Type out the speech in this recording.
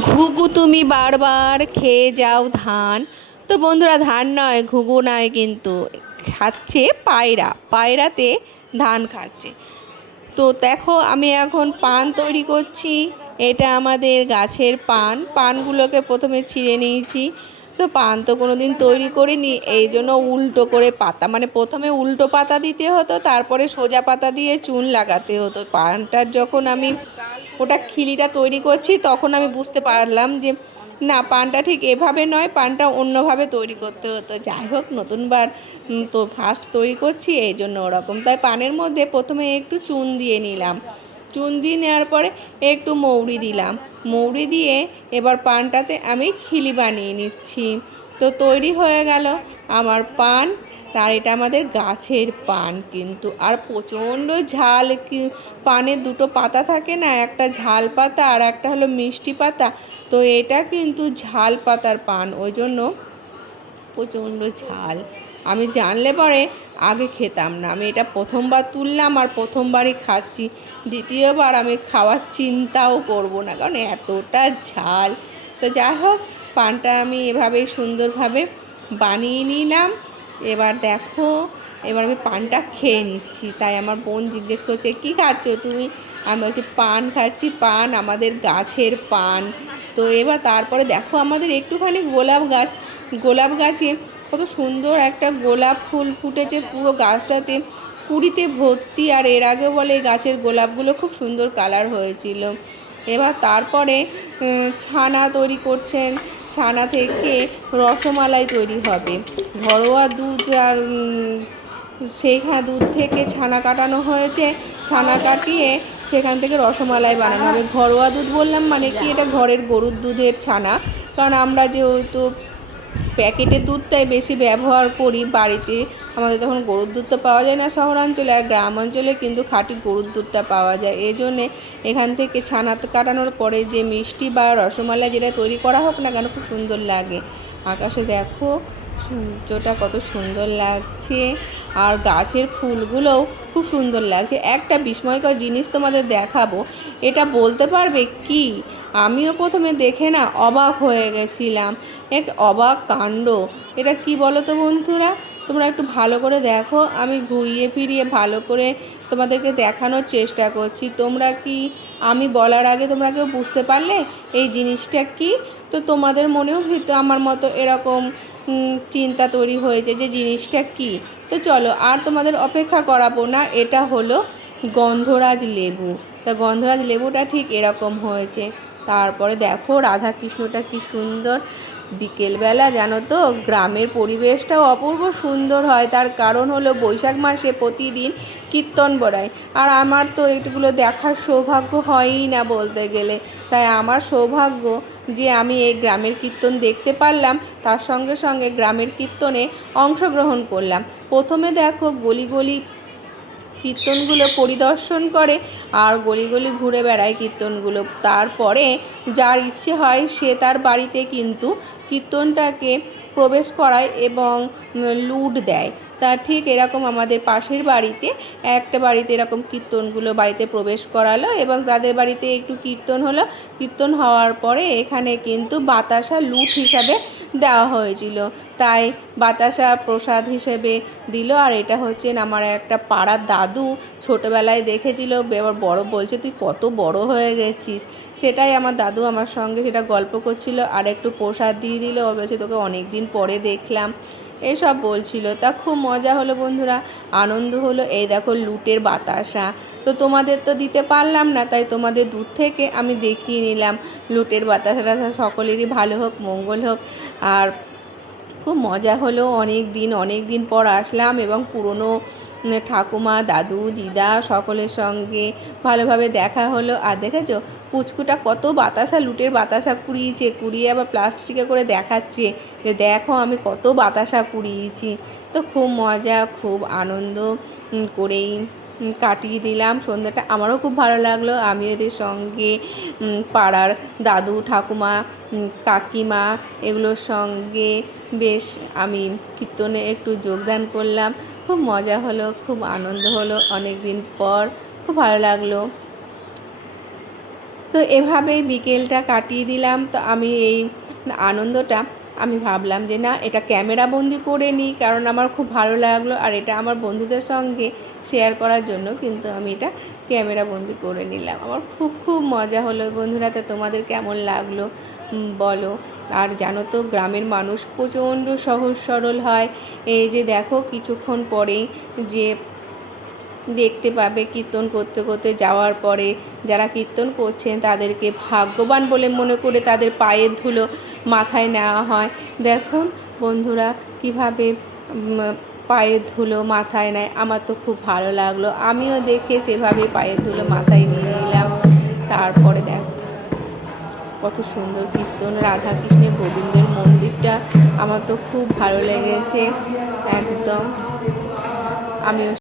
ঘুঘু তুমি বারবার খেয়ে যাও ধান। তো বন্ধুরা, ধান নয়, ঘুঘু নয়, কিন্তু খাচ্ছে পায়রা। পায়রাতে ধান খাচ্ছে। তো দেখো, আমি এখন পান তৈরি করছি। এটা আমাদের গাছের পান। পানগুলোকে প্রথমে ছিঁড়ে নিয়েছি। তো পান তো কোনো দিন তৈরি করিনি, এই জন্য উল্টো করে পাতা, মানে প্রথমে উল্টো পাতা দিতে হতো, তারপরে সোজা পাতা দিয়ে চুন লাগাতে হতো। পানটার যখন আমি ওটা খিলিটা তৈরি করছি, তখন আমি বুঝতে পারলাম যে না, পানটা ঠিক এভাবে নয়, পানটা অন্যভাবে তৈরি করতে হতো। যাই হোক, নতুনবার তো ফার্স্ট তৈরি করছি, এই জন্য ওরকম। তাই পানের মধ্যে প্রথমে একটু চুন দিয়ে নিলাম। চুন দিয়ে নেওয়ার পরে একটু মৌরি দিলাম। মৌরি দিয়ে এবার পানটাতে আমি খিলি বানিয়ে নিচ্ছি। তো তৈরি হয়ে গেল আমার পান। আর এটা আমাদের গাছের পান কিন্তু, আর প্রচণ্ড ঝাল। পানের দুটো পাতা থাকে না, একটা ঝাল পাতা আর একটা হলো মিষ্টি পাতা। তো এটা কিন্তু ঝাল পাতার পান, ওই জন্য প্রচণ্ড ঝাল। আমি জানলে পরে আগে খেতাম না। আমি এটা প্রথমবার তুললাম আর প্রথমবারই খাচ্ছি। দ্বিতীয়বার আমি খাওয়ার চিন্তাও করব না, কারণ এতটা ঝাল। তো যাই হোক, পানটা আমি এভাবেই সুন্দরভাবে বানিয়ে নিলাম। এবার দেখো, এবার আমি পানটা খেয়ে নিচ্ছি। তাই আমার বোন জিজ্ঞেস করছে, কী খাচ্ছ তুমি? আমি বলছি পান খাচ্ছি, পান আমাদের গাছের পান। তো এবার তারপরে দেখো, আমাদের একটুখানি গোলাপ গাছ, গোলাপ গাছে কত সুন্দর একটা গোলাপ ফুল ফুটেছে, পুরো গাছটাতে কুঁড়িতে ভর্তি। আর এর আগে বলে এই গাছের গোলাপগুলো খুব সুন্দর কালার হয়েছিল। এবার তারপরে ছানা তৈরি করছেন। ছানা থেকে রসমালাই তৈরি হবে। ঘরোয়া দুধ আর সেইখানে দুধ থেকে ছানা কাটানো হয়েছে। ছানা কাটিয়ে সেখান থেকে রসমালাই বানানো হবে। ঘরোয়া দুধ বললাম মানে কি, এটা ঘরের গরুর দুধের ছানা। কারণ আমরা যেহেতু প্যাকেটের দুধটাই বেশি ব্যবহার করি বাড়িতে, আমাদের তখন গরুর দুধটা পাওয়া যায় না শহরাঞ্চলে, আর গ্রাম অঞ্চলে কিন্তু খাঁটি গরুর দুধটা পাওয়া যায়। এই জন্যে এখান থেকে ছানা কাটানোর পরে যে মিষ্টি বা রসমালাই যেটা তৈরি করা হোক না কেন, খুব সুন্দর লাগে। আকাশে দেখো সূর্যটা কত সুন্দর লাগছে, আর গাছের ফুলগুলোও খুব সুন্দর লাগছে। একটা বিস্ময়কর জিনিস তোমাদের দেখাবো, এটা বলতে পারবে কি? আমিও প্রথমে দেখে না অবাক হয়ে গেছিলাম। এক অবাক কাণ্ড। এটা কি বলো তো বন্ধুরা? তোমরা একটু ভালো করে দেখো। আমি ঘুরিয়ে ফিরিয়ে ভালো করে তোমাদেরকে দেখানোর চেষ্টা করছি। তোমরা কি আমি বলার আগে তোমরা কেউ বুঝতে পারলে এই জিনিসটা কি? তো তোমাদের মনেও হয়তো আমার মতো এরকম চিন্তা তৈরি হয়েছে যে জিনিসটা কি। তো চলো, আর তোমাদের অপেক্ষা করাবো না। এটা হলো গন্ধরাজ লেবু। তা গন্ধরাজ লেবুটা ঠিক এরকম হয়েছে। তারপরে দেখো রাধাকৃষ্ণটা কি সুন্দর। বিকেলবেলা জানো তো, গ্রামের পরিবেশটাও অপূর্ব সুন্দর হয়। তার কারণ হলো বৈশাখ মাসে প্রতিদিন কীর্তন বেরোয়। আর আমার তো এগুলো দেখার সৌভাগ্য হয়ই না বলতে গেলে। তাই আমার সৌভাগ্য যে আমি এই গ্রামের কীর্তন দেখতে পারলাম, তার সঙ্গে সঙ্গে গ্রামের কীর্তনে অংশগ্রহণ করলাম। প্রথমে দেখো গলি গলি কীর্তনগুলো পরিদর্শন করে, আর গলি গলি ঘুরে বেড়ায় কীর্তনগুলো। তারপরে যার ইচ্ছে হয় সে তার বাড়িতে কিন্তু কীর্তনটাকে প্রবেশ করায় এবং লুট দেয়। তা ঠিক এরকম আমাদের পাশের বাড়িতে একটা বাড়িতে এরকম কীর্তনগুলো বাড়িতে প্রবেশ করালো, এবং তাদের বাড়িতে একটু কীর্তন হলো। কীর্তন হওয়ার পরে এখানে কিন্তু বাতাসা লুট হিসাবে দেওয়া হয়েছিল। তাই বাতাসা প্রসাদ হিসেবে দিল। আর এটা হচ্ছেন আমার একটা পাড়ার দাদু, ছোটোবেলায় দেখেছিল, এবার বড় বলছে তুই কত বড় হয়ে গেছিস। সেটাই আমার দাদু আমার সঙ্গে সেটা গল্প করছিল, আর একটু প্রসাদ দিয়ে দিল। ও বলছে তোকে অনেক দিন পরে দেখলাম, এসব বলছিল। তা খুব মজা হলো বন্ধুরা, আনন্দ হলো। এই দেখো লুটের বাতাসা। তো তোমাদের তো দিতে পারলাম না, তাই তোমাদের দূর থেকে আমি দেখিয়ে নিলাম লুটের বাতাসাটা। সকলেরই ভালো হোক, মঙ্গল হোক। আর খুব মজা হলো। অনেক দিন পর আসলাম, এবং পুরনো ঠাকুমা, দাদু, দিদা সকলের সঙ্গে ভালোভাবে দেখা হলো। আর দেখেছো পুচকুটা কত বাতাসা, লুটের বাতাসা কুড়িয়েছে, কুড়িয়ে আবার প্লাস্টিকে করে দেখাচ্ছে যে দেখো আমি কত বাতাসা কুড়িয়েছি। তো খুব মজা, খুব আনন্দ করেই কাটিয়ে দিলাম সন্ধ্যাটা। আমারও খুব ভালো লাগলো। আমি এদের সঙ্গে পাড়ার দাদু, ঠাকুমা, কাকিমা এগুলোর সঙ্গে বেশ আমি কীর্তনে একটু যোগদান করলাম। খুব মজা হলো, খুব আনন্দ হলো। অনেক দিন পর খুব ভালো লাগলো। তো এভাবেই বিকেলটা কাটিয়ে দিলাম। তো আমি এই আনন্দটা আমি ভাবলাম যে না, এটা ক্যামেরাবন্দি করে নিই, কারণ আমার খুব ভালো লাগলো, আর এটা আমার বন্ধুদের সঙ্গে শেয়ার করার জন্য কিন্তু আমি এটা ক্যামেরাবন্দি করে নিলাম। আমার খুব খুব মজা হলো বন্ধুরা। তো তোমাদের কেমন লাগলো বলো। আর জানো তো, গ্রামের মানুষ প্রচণ্ড সহজ সরল হয়। এই যে দেখো, কিছুক্ষণ পরেই যে দেখতে পাবে কীর্তন করতে করতে যাওয়ার পরে যারা কীর্তন করছেন তাদেরকে ভাগ্যবান বলে মনে করে তাদের পায়ের ধুলো মাথায় নেওয়া হয়। দেখো বন্ধুরা, কীভাবে পায়ের ধুলো মাথায় নেয়। আমার তো খুব ভালো লাগলো, আমিও দেখে সেভাবে পায়ের ধুলো মাথায় নিয়ে নিলাম। তারপরে দেখো কত সুন্দর কীর্তন, রাধা কৃষ্ণের গোবিন্দের মন্দিরটা আমার তো খুব ভালো লেগেছে একদম। আমিও